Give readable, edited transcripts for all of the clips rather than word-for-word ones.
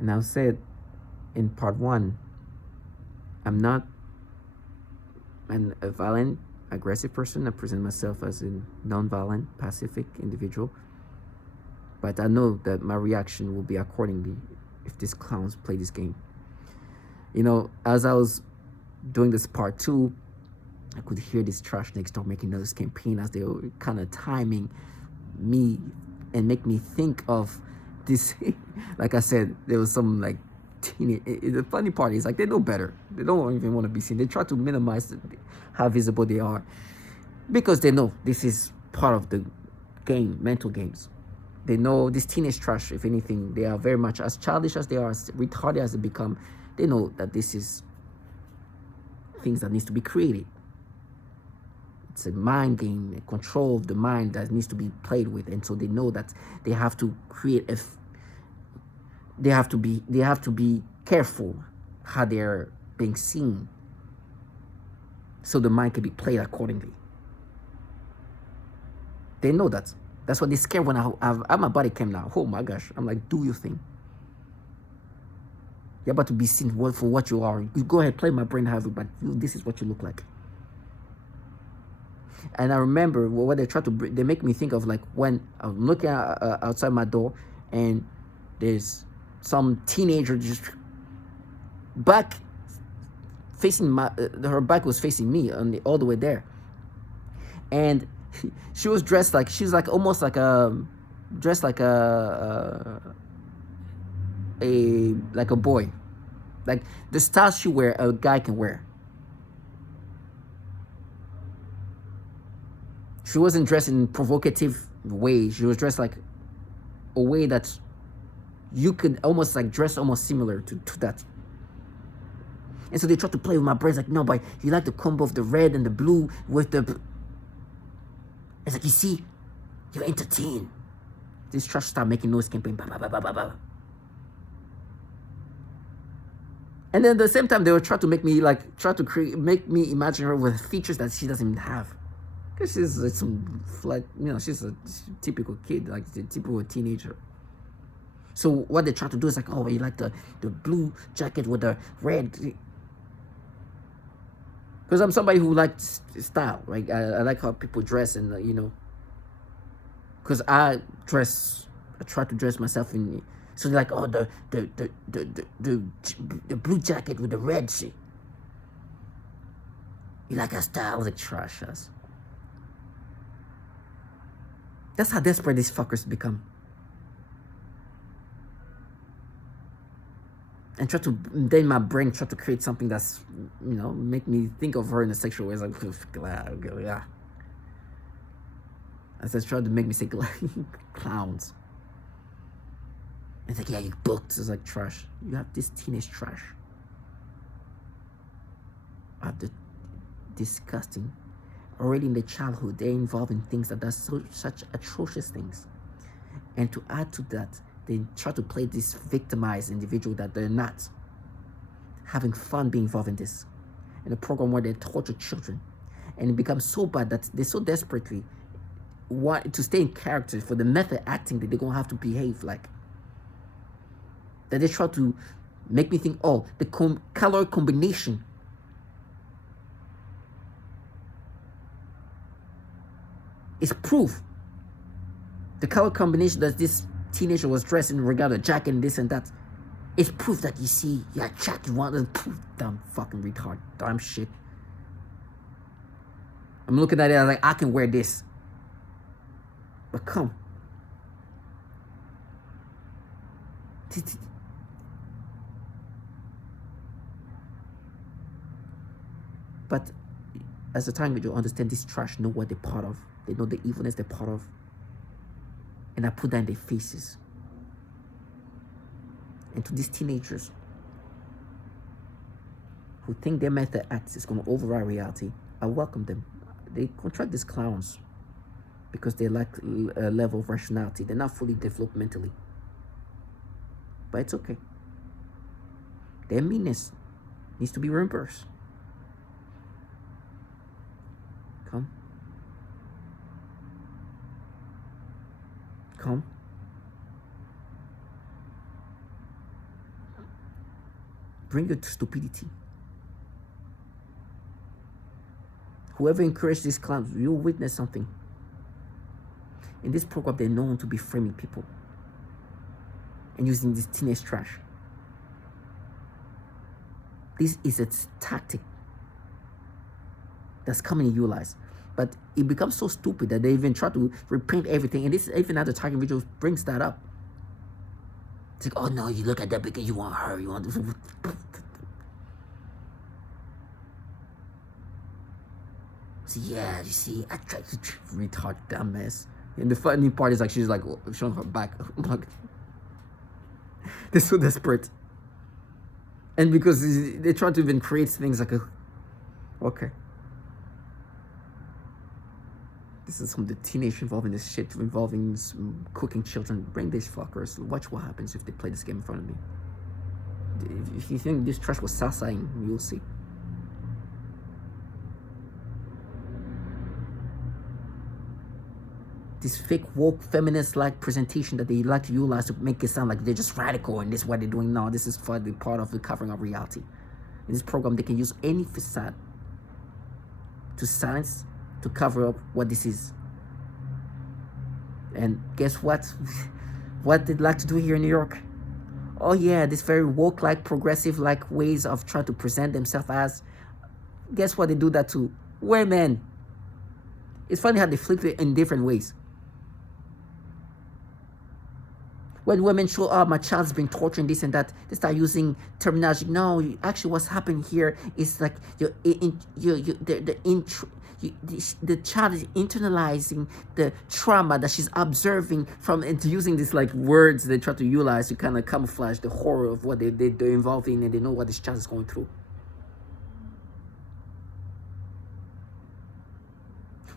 And I said in part one, I'm not a violent, aggressive person. I present myself as a non-violent, pacific individual. But I know that my reaction will be accordingly if these clowns play this game. You know, as I was doing this part two, I could hear this trash next door making this campaign as they were kind of timing me and make me think of this. Like I said, there was some like teenage. The funny part is like they know better. They don't even want to be seen. They try to minimize how visible they are because they know this is part of the game, mental games. They know this teenage trash. If anything, they are very much as childish as they are, as retarded as they become. They know that this is things that needs to be created. It's a mind game, a control of the mind that needs to be played with, and so they know that they have to create they have to be careful how they're being seen, so the mind can be played accordingly. They know that. That's what they scared when my body came now. Oh my gosh! I'm like, do your thing. You're about to be seen for what you are. You go ahead, play my brain however, but this is what you look like. And I remember what they try to they make me think of, like when I'm looking outside my door and there's some teenager just back facing her back was facing me all the way there, and she was dressed like she's like almost like dressed like a boy, like the style she wear a guy can wear. She wasn't dressed in provocative way. She was dressed like a way that you could almost like dress almost similar to that. And so they tried to play with my brains like, no, but you like the combo of the red and the blue with the... It's like, you see, you're entertained. This trash start making noise campaign. Bah, bah, bah, bah, bah, bah. And then at the same time, they were trying to make me like, make me imagine her with features that she doesn't even have. Because she's like some flat, she's a typical kid, like the typical teenager. So what they try to do is like, oh, you like the blue jacket with the red. Because I'm somebody who likes style, right? I like how people dress, and because I try to dress myself in. So they're like, oh, the blue jacket with the red shit. You like our style? I was like, trash us. That's how desperate these fuckers become. And then my brain try to create something that's, make me think of her in a sexual way. It's like, yeah. As I tried to make me say clowns. It's like, yeah, you booked. It's like trash. You have this teenage trash. The disgusting. Already in the childhood, they're involved in things that are such atrocious things. And to add to that, they try to play this victimized individual that they're not. Having fun being involved in this. In a program where they torture children. And it becomes so bad that they so desperately want to stay in character for the method acting that they're going to have to behave like. That they try to make me think, oh, the color combination is proof. The color combination that this teenager was dressed in, regard a jacket and this and that, is proof that you see, yeah, Jack, you want to proof, dumb fucking retard, dumb shit. I'm looking at it, I'm like, I can wear this. But come. But as the time you understand this trash, know what they're part of. They know the evilness they're part of. And I put that in their faces. And to these teenagers who think their method acts is going to override reality, I welcome them. They contract these clowns because they lack a level of rationality. They're not fully developed mentally. But it's okay. Their meanness needs to be reimbursed. Come. Come. bring you to stupidity. Whoever encourages these clowns, you'll witness something. In this program, they're known to be framing people and using this teenage trash. This is a tactic that's commonly utilized. But it becomes so stupid that they even try to repaint everything. And this, even now the target video brings that up. It's like, oh no, you look at that because you want her, you want this. So yeah, you see, I tried to retard that mess. And the funny part is like, she's like showing her back. Like, they're so desperate. And because they try to even create things like okay. This is from the teenage involving this shit, involving cooking children. Bring these fuckers. Watch what happens if they play this game in front of me. If you think this trash was satisfying, you'll see. This fake woke feminist-like presentation that they like to utilize to make it sound like they're just radical and this is what they're doing now. This is for the part of the covering of reality. In this program, they can use any facade to silence, to cover up what this is. And guess what? What they'd like to do here in New York? Oh yeah, this very woke-like, progressive-like ways of trying to present themselves as. Guess what? They do that to women. It's funny how they flip it in different ways. When women show up, my child's being tortured and this and that, they start using terminology. No, actually what's happening here is like the child is internalizing the trauma that she's observing from, and using these like words they try to utilize to kind of camouflage the horror of what they're involved in, and they know what this child is going through.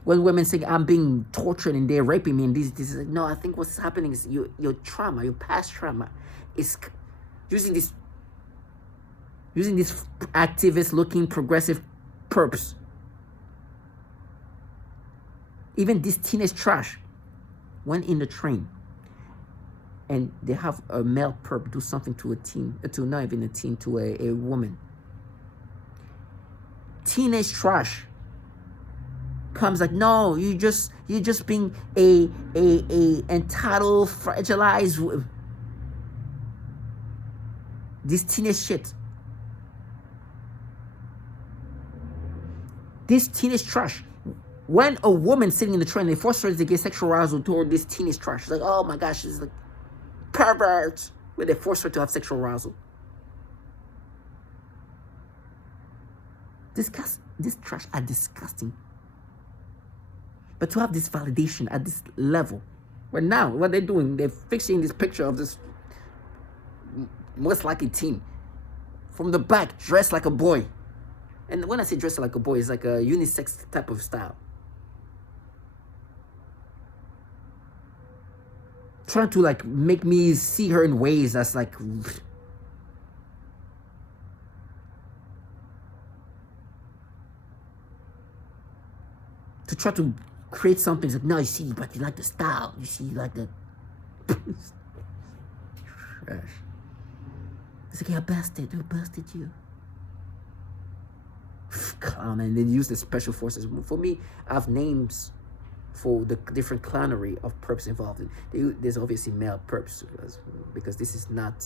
When women say I'm being tortured and they're raping me and this is like, no, I think what's happening is your trauma, your past trauma is using this activist looking progressive perps. Even this teenage trash went in the train and they have a male perp do something to a teen, to not even a teen, to a woman. Teenage trash comes like, no, you're just being a entitled, fragilized. This teenage shit. This teenage trash. When a woman sitting in the train, they force her to get sexual arousal toward this teenage trash. It's like, oh my gosh, she's like pervert. Where they force her to have sexual arousal. This trash are disgusting. But to have this validation at this level, where now what they're doing, they're fixing this picture of this most likely teen from the back, dressed like a boy. And when I say dressed like a boy, it's like a unisex type of style. Trying to like make me see her in ways that's like, to try to create something. It's like, no, you see, but you like the style. You see, you like the trash. It's like, yeah, I busted. Who busted you? Clown. And they use the special forces. For me, I have names for the different clownery of perps involved. There's obviously male perps because this is not.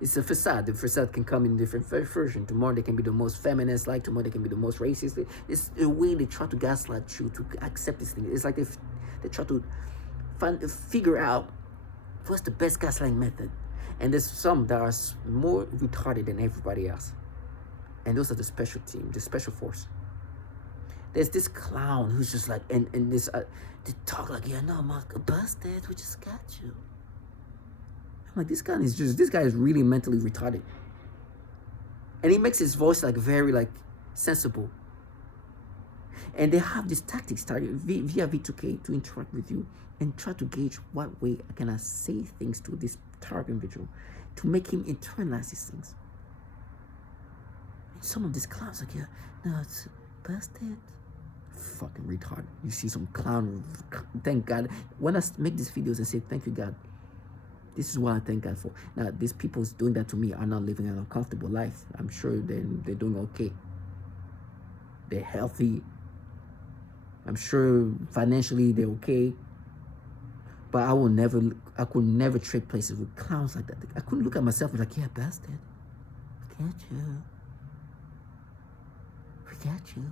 It's a facade. The facade can come in different versions. Tomorrow they can be the most feminist, like tomorrow they can be the most racist. It's a way they try to gaslight you to accept this thing. It's like they try to figure out what's the best gaslighting method. And there's some that are more retarded than everybody else. And those are the special team, the special force. There's this clown who's just like, and this, they talk like, yeah, no, Mark, busted, we just got you. I'm like, this guy is really mentally retarded. And he makes his voice like very like sensible. And they have these tactics target via V2K to interact with you and try to gauge what way can I say things to this target individual to make him internalize these things. And some of these clowns like, yeah, no, it's busted. Fucking retarded. You see some clown, thank God. When I make these videos, I say, thank you, God. This is what I thank God for. Now, these people doing that to me are not living an uncomfortable life. I'm sure they're doing okay. They're healthy. I'm sure financially they're okay. But I could never trade places with clowns like that. I couldn't look at myself and be like, yeah, bastard. Look at you. Look at you.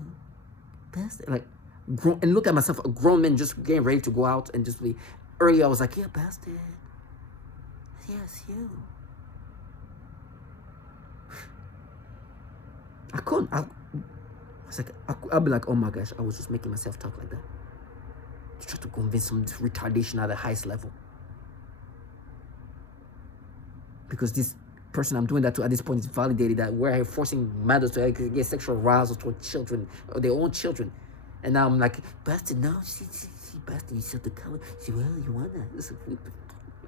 Bastard. Like, and look at myself, a grown man just getting ready to go out and just be, earlier I was like, yeah, bastard. Yes, you. I couldn't. I was like, I'll be like, oh my gosh, I was just making myself talk like that. To try to convince some retardation at the highest level. Because this person I'm doing that to at this point is validated that we're forcing mothers to get sexual arousal toward children, or their own children. And now I'm like, bastard, no, see, bastard, you see the color. See, well, you want that?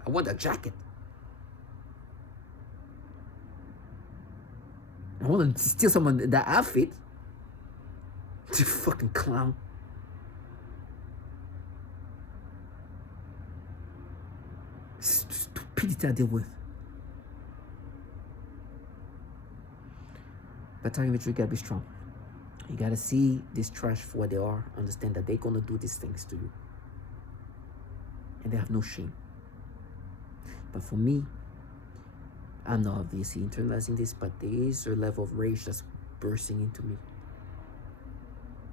I want that jacket. I want to steal someone that outfit. You fucking clown. Stupidity I deal with. But telling the truth, you gotta be strong. You gotta see this trash for what they are. Understand that they're gonna do these things to you. And they have no shame. But for me, I'm not obviously internalizing this, but there is a level of rage that's bursting into me.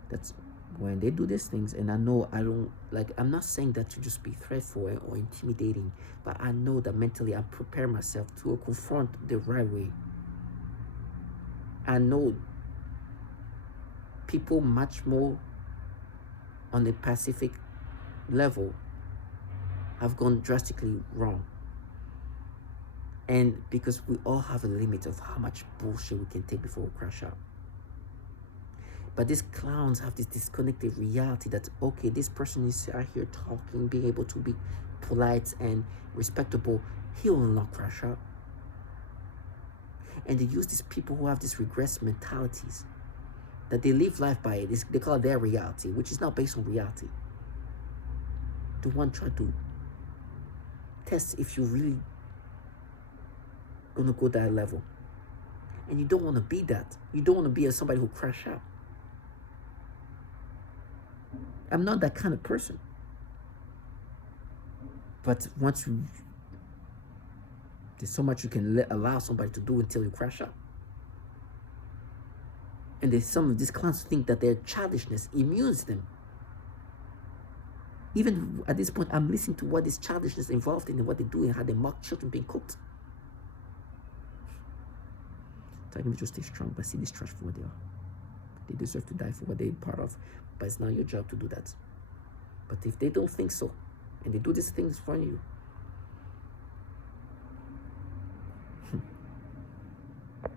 That's when they do these things, and I know I don't, like, I'm not saying that to just be threatful or intimidating, but I know that mentally I'm preparing myself to confront the right way. I know people much more on the Pacific level have gone drastically wrong. And because we all have a limit of how much bullshit we can take before we crash out. But these clowns have this disconnected reality that, okay, this person is out here talking, being able to be polite and respectable. He will not crash out. And they use these people who have these regress mentalities, that they live life by it. They call it their reality, which is not based on reality. To one try to test if you really gonna go that level. And you don't want to be that. You don't want to be somebody who crash out. I'm not that kind of person. But once you, there's so much you can allow somebody to do until you crash out. And there's some of these clowns who think that their childishness immunes them. Even at this point, I'm listening to what this childishness involved in and what they do and how they mock children being cooked. So I can just stay strong, but see this trash for what they are. They deserve to die for what they're part of, but it's not your job to do that. But if they don't think so, and they do these things for you,